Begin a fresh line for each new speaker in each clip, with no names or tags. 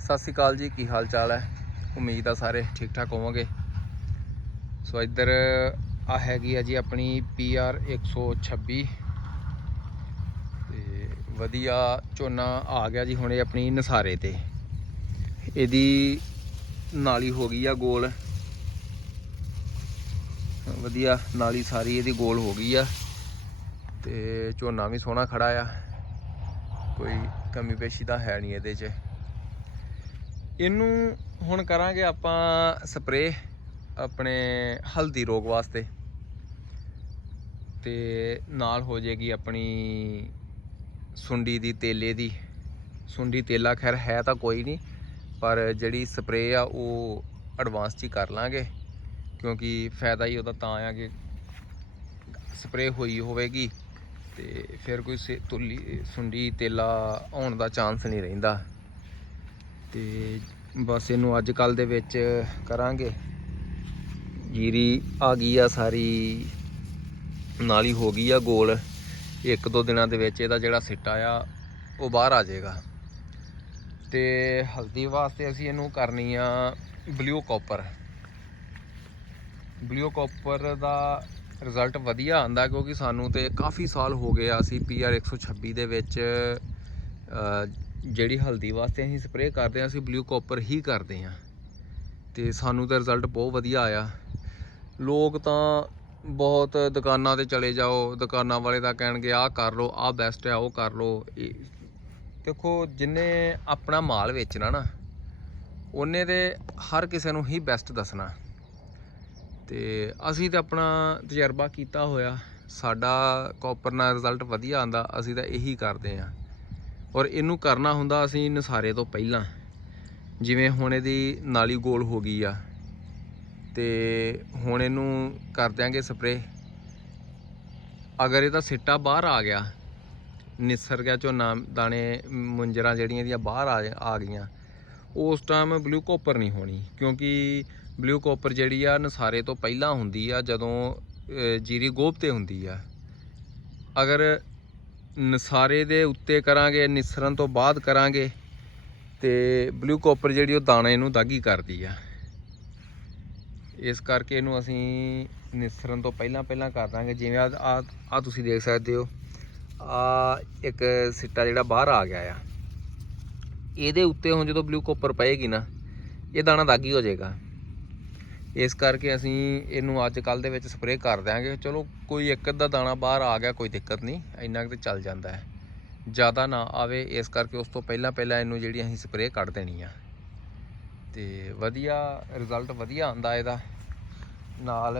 ਸਤਿ ਸ਼੍ਰੀ ਅਕਾਲ ਜੀ, ਕੀ ਹਾਲ ਚਾਲ ਹੈ? ਉਮੀਦ ਆ ਸਾਰੇ ਠੀਕ ਠਾਕ ਹੋਵੋਗੇ। ਸੋ ਇੱਧਰ ਆ ਹੈਗੀ ਆ ਜੀ ਆਪਣੀ PR 126 ਤੇ ਵਧੀਆ ਝੋਨਾ ਆ ਗਿਆ ਜੀ ਹੁਣ ਇਹ ਆਪਣੀ ਨਸਾਰੇ ਤੇ। ਇਹਦੀ ਨਾਲੀ ਹੋ ਗਈ ਆ ਗੋਲ। ਵਧੀਆ ਨਾਲੀ ਸਾਰੀ ਇਹਦੀ ਗੋਲ ਹੋ ਗਈ ਆ। ਤੇ ਝੋਨਾ ਵੀ ਸੋਹਣਾ ਖੜਾ ਆ। ਕੋਈ ਕਮੀ ਪੇਸ਼ੀ ਤਾਂ ਹੈ ਨਹੀਂ ਇਹਦੇ 'ਚ। ਇਹਨੂੰ ਹੁਣ ਕਰਾਂਗੇ ਆਪਾਂ ਸਪਰੇ ਆਪਣੇ ਹਲਦੀ ਰੋਗ ਵਾਸਤੇ। ਤੇ ਨਾਲ ਹੋ ਜਾਏਗੀ ਆਪਣੀ ਸੁੰਡੀ ਦੀ, ਤੇਲੇ ਦੀ। ਸੁੰਡੀ, ਤੇਲਾ ਖੈਰ ਹੈ ਤਾਂ ਕੋਈ ਨਹੀਂ, ਪਰ ਜਿਹੜੀ ਸਪਰੇ ਆ ਉਹ ਐਡਵਾਂਸ 'ਚ ਹੀ ਕਰ ਲਾਂਗੇ, ਕਿਉਂਕਿ ਫਾਇਦਾ ਹੀ ਉਹਦਾ ਤਾਂ ਆ ਕਿ ਸਪਰੇ ਹੋਈ ਹੋਵੇਗੀ ਤੇ ਫਿਰ ਕੋਈ ਸੇ- ਤੁਲੀ, ਸੁੰਡੀ, ਤੇਲਾ ਆਉਣ ਦਾ ਚਾਂਸ ਨਹੀਂ ਰਹਿੰਦਾ। ਤੇ ਬਸ ਇਹਨੂੰ ਅੱਜ ਕੱਲ ਦੇ ਵਿੱਚ ਕਰਾਂਗੇ। ਜੀਰੀ ਆ ਗਈ ਆ ਸਾਰੀ, ਨਾਲੀ ਹੋ ਗਈ ਆ ਗੋਲ। ਇੱਕ ਦੋ ਦਿਨਾਂ ਦੇ ਵਿੱਚ ਇਹਦਾ ਜਿਹੜਾ ਸਿੱਟਾ ਆ ਉਹ ਬਾਹਰ ਆ ਜਾਏਗਾ। ਤੇ ਹਲਦੀ ਵਾਸਤੇ ਅਸੀਂ ਇਹਨੂੰ ਕਰਨੀ ਆ ਬਲੂ ਕਾਪਰ। ਬਲੂ ਕਾਪਰ ਦਾ ਰਿਜ਼ਲਟ ਵਧੀਆ ਆਂਦਾ ਕਿਉਂਕਿ ਸਾਨੂੰ ਤੇ ਕਾਫੀ ਸਾਲ ਹੋ ਗਏ ਆ ਅਸੀਂ PR 126 ਦੇ ਵਿੱਚ ਜਿਹੜੀ ਹਲਦੀ ਵਾਸਤੇ ਅਸੀਂ ਸਪਰੇਅ ਕਰਦੇ ਹਾਂ, ਅਸੀਂ ਬਲੂ ਕਾਪਰ ਹੀ ਕਰਦੇ ਹਾਂ। ਤੇ ਸਾਨੂੰ ਤਾਂ ਰਿਜ਼ਲਟ ਬਹੁਤ ਵਧੀਆ ਆਇਆ। ਲੋਕ ਤਾਂ ਬਹੁਤ ਦੁਕਾਨਾਂ ਤੇ ਚਲੇ ਜਾਓ, ਦੁਕਾਨਾਂ ਵਾਲੇ ਤਾਂ ਕਹਿਣਗੇ, ਆਹ ਕਰ ਲਓ, ਆਹ ਬੈਸਟ ਆ ਉਹ ਕਰ ਲਓ। ਇਹ- ਦੇਖੋ, ਜਿੰਨੇ ਆਪਣਾ ਮਾਲ ਵੇਚਣਾ ਨਾ, ਉਹਨੇ ਤੇ ਹਰ ਕਿਸੇ ਨੂੰ ਹੀ ਬੈਸਟ ਦੱਸਣਾ। ਤੇ ਅਸੀਂ ਤਾਂ ਆਪਣਾ ਤਜਰਬਾ ਕੀਤਾ ਹੋਇਆ। ਸਾਡਾ ਕਾਪਰ ਨਾਲ ਰਿਜ਼ਲਟ ਵਧੀਆ ਆਂਦਾ ਅਸੀਂ ਤਾਂ ਇਹੀ ਕਰਦੇ ਆਂ ਔਰ ਇਹਨੂੰ ਕਰਨਾ ਹੁੰਦਾ ਅਸੀਂ ਨਸਾਰੇ ਤੋਂ ਪਹਿਲਾਂ। ਜਿਵੇਂ ਹੁਣ ਇਹਦੀ ਨਾਲੀ ਗੋਲ ਹੋ ਗਈ ਆ, ਤੇ ਹੁਣ ਇਹਨੂੰ ਕਰ ਦਿਆਂਗੇ ਸਪਰੇ ਅਗਰ ਇਹਦਾ ਸਿੱਟਾ ਬਾਹਰ ਆ ਗਿਆ, ਨਿਸਰ ਗਿਆ ਝੋਨਾ ਦਾਣੇ ਮੁੰਜਰਾਂ ਜਿਹੜੀਆਂ ਇਹਦੀਆਂ ਬਾਹਰ ਆ ਆ ਗਈਆਂ, ਉਸ ਟਾਈਮ ਬਲੂ ਕੋਪਰ ਨਹੀਂ ਹੋਣੀ, ਕਿਉਂਕਿ ਬਲੂ ਕੋਪਰ ਜਿਹੜੀ ਆ ਨਸਾਰੇ ਤੋਂ ਪਹਿਲਾਂ ਹੁੰਦੀ ਆ, ਜਦੋਂ ਜੀਰੀ ਗੋਭ ਤੇ ਹੁੰਦੀ ਆ। ਅਗਰ ਨਸਾਰੇ ਦੇ ਉੱਤੇ ਕਰਾਂਗੇ, ਨਿਸਰਨ ਤੋਂ ਬਾਅਦ ਕਰਾਂਗੇ ਤੇ ਬਲੂ ਕਾਪਰ ਜਿਹੜੀ ਉਹ ਦਾਣੇ ਨੂੰ ਦਾਗੀ ਕਰਦੀ ਆ। ਇਸ ਕਰਕੇ ਇਹਨੂੰ ਅਸੀਂ ਨਿਸਰਨ ਤੋਂ ਪਹਿਲਾਂ ਪਹਿਲਾਂ ਕਰ ਦਾਂਗੇ। ਜਿਵੇਂ ਆ ਆ ਤੁਸੀਂ ਦੇਖ ਸਕਦੇ ਹੋ ਆ ਇੱਕ ਸਿੱਟਾ ਜਿਹੜਾ ਬਾਹਰ ਆ ਗਿਆ ਆ। ਇਹਦੇ ਉੱਤੇ ਹੁਣ ਜਦੋਂ ਬਲੂ ਕਾਪਰ ਪਏਗੀ ਨਾ, ਇਹ ਦਾਣਾ ਦਾਗੀ ਹੋ ਜਾਏਗਾ। ਇਸ ਕਰਕੇ ਅਸੀਂ ਇਹਨੂੰ ਅੱਜ ਕੱਲ ਦੇ ਵਿੱਚ ਸਪਰੇਅ ਕਰ ਦਿਆਂਗੇ। ਚਲੋ, ਕੋਈ ਇੱਕ ਅੱਧਾ ਦਾਣਾ ਬਾਹਰ ਆ ਗਿਆ, ਕੋਈ ਦਿੱਕਤ ਨਹੀਂ। ਇੰਨਾ ਕੁ ਤੇ ਚੱਲ ਜਾਂਦਾ ਹੈ। ਜ਼ਿਆਦਾ ਨਾ ਆਵੇ, ਇਸ ਕਰਕੇ ਉਸ ਤੋਂ ਪਹਿਲਾਂ ਪਹਿਲਾਂ ਇਹਨੂੰ ਜਿਹੜੀ ਅਸੀਂ ਸਪਰੇਅ ਕੱਢ ਦੇਣੀ ਆ। ਤੇ ਵਧੀਆ ਰਿਜ਼ਲਟ ਵਧੀਆ ਆਂਦਾ ਇਹਦਾ। ਨਾਲ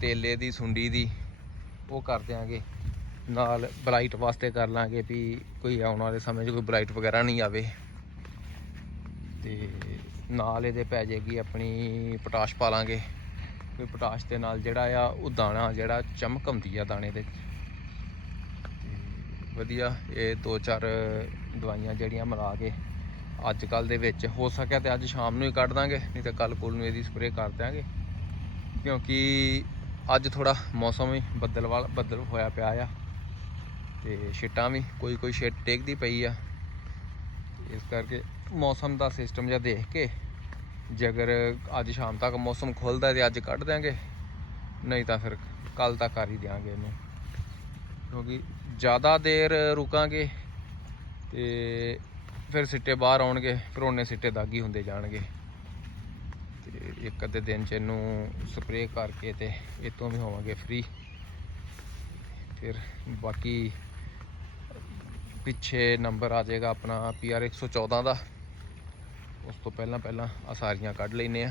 ਤੇਲੇ ਦੀ, ਸੁੰਡੀ ਦੀ, ਉਹ ਕਰ ਦਿਆਂਗੇ। ਨਾਲ ਬਲਾਈਟ ਵਾਸਤੇ ਕਰ ਲਾਂਗੇ ਵੀ ਕੋਈ ਆਉਣ ਵਾਲੇ ਸਮੇਂ 'ਚ ਕੋਈ ਬਲਾਈਟ ਵਗੈਰਾ ਨਹੀਂ ਆਵੇ। ਤੇ ਨਾਲ ਇਹਦੇ ਪੈ ਜਾਏਗੀ ਆਪਣੀ ਪੋਟਾਸ਼ ਪਾ ਲਾਂਗੇ ਕੋਈ ਪੋਟਾਸ਼ ਦੇ ਨਾਲ ਜਿਹੜਾ ਆ, ਉਹ ਦਾਣਾ ਜਿਹੜਾ ਚਮਕ ਆਉਂਦੀ ਆ ਦਾਣੇ ਦੇ ਵਧੀਆ ਇਹ ਦੋ ਚਾਰ ਦਵਾਈਆਂ ਜਿਹੜੀਆਂ ਮਿਲਾ ਕੇ ਅੱਜ ਕੱਲ ਦੇ ਵਿੱਚ ਹੋ ਸਕਿਆ ਤੇ ਅੱਜ ਸ਼ਾਮ ਨੂੰ ਹੀ ਕੱਢ ਦਾਂਗੇ, ਨਹੀਂ ਤਾਂ ਕੱਲ ਕੋਲ ਨੂੰ ਇਹਦੀ ਸਪਰੇਅ ਕਰ ਦਿਆਂਗੇ। ਕਿਉਂਕਿ ਅੱਜ ਥੋੜਾ ਮੌਸਮ ਵੀ ਬੱਦਲ ਵਾਲਾ, ਬੱਦਲ ਹੋਇਆ ਪਿਆ ਆ। ਤੇ ਛਿੱਟਾਂ ਵੀ ਕੋਈ ਕੋਈ ਛਿੱਟ ਟੇਕਦੀ ਪਈ ਆ। ਇਸ ਕਰਕੇ ਮੌਸਮ ਦਾ ਸਿਸਟਮ ਜਿਹਾ ਦੇਖ ਕੇ ਜੇ ਅਗਰ ਅੱਜ ਸ਼ਾਮ ਤੱਕ ਮੌਸਮ ਖੁੱਲਦਾ ਤੇ ਅੱਜ ਕੱਢ ਦਿਆਂਗੇ, ਨਹੀਂ ਤਾਂ ਫਿਰ ਕੱਲ ਤੱਕ ਕਰ ਹੀ ਦਿਆਂਗੇ ਇਹਨੂੰ। ਕਿਉਂਕਿ ਜ਼ਿਆਦਾ ਦੇਰ ਰੁਕਾਂਗੇ ਤੇ ਫਿਰ ਸਿੱਟੇ ਬਾਹਰ ਆਉਣਗੇ, ਫਿਰ ਉਹਨੇ ਸਿੱਟੇ ਦਾਗੀ ਹੁੰਦੇ ਜਾਣਗੇ। ਤੇ ਇੱਕ ਅੱਧੇ ਦਿਨ ਚ ਇਹਨੂੰ ਸਪਰੇਅ ਕਰਕੇ ਤੇ ਇਹ ਤੋਂ ਵੀ ਹੋਵਾਂਗੇ ਫ੍ਰੀ ਫਿਰ ਬਾਕੀ ਪਿੱਛੇ ਨੰਬਰ ਆ ਜਾਏਗਾ ਆਪਣਾ PR 114 ਦਾ। ਉਸ ਤੋਂ ਪਹਿਲਾਂ ਪਹਿਲਾਂ ਆ ਸਾਰੀਆਂ ਕੱਢ ਲੈਨੇ ਆ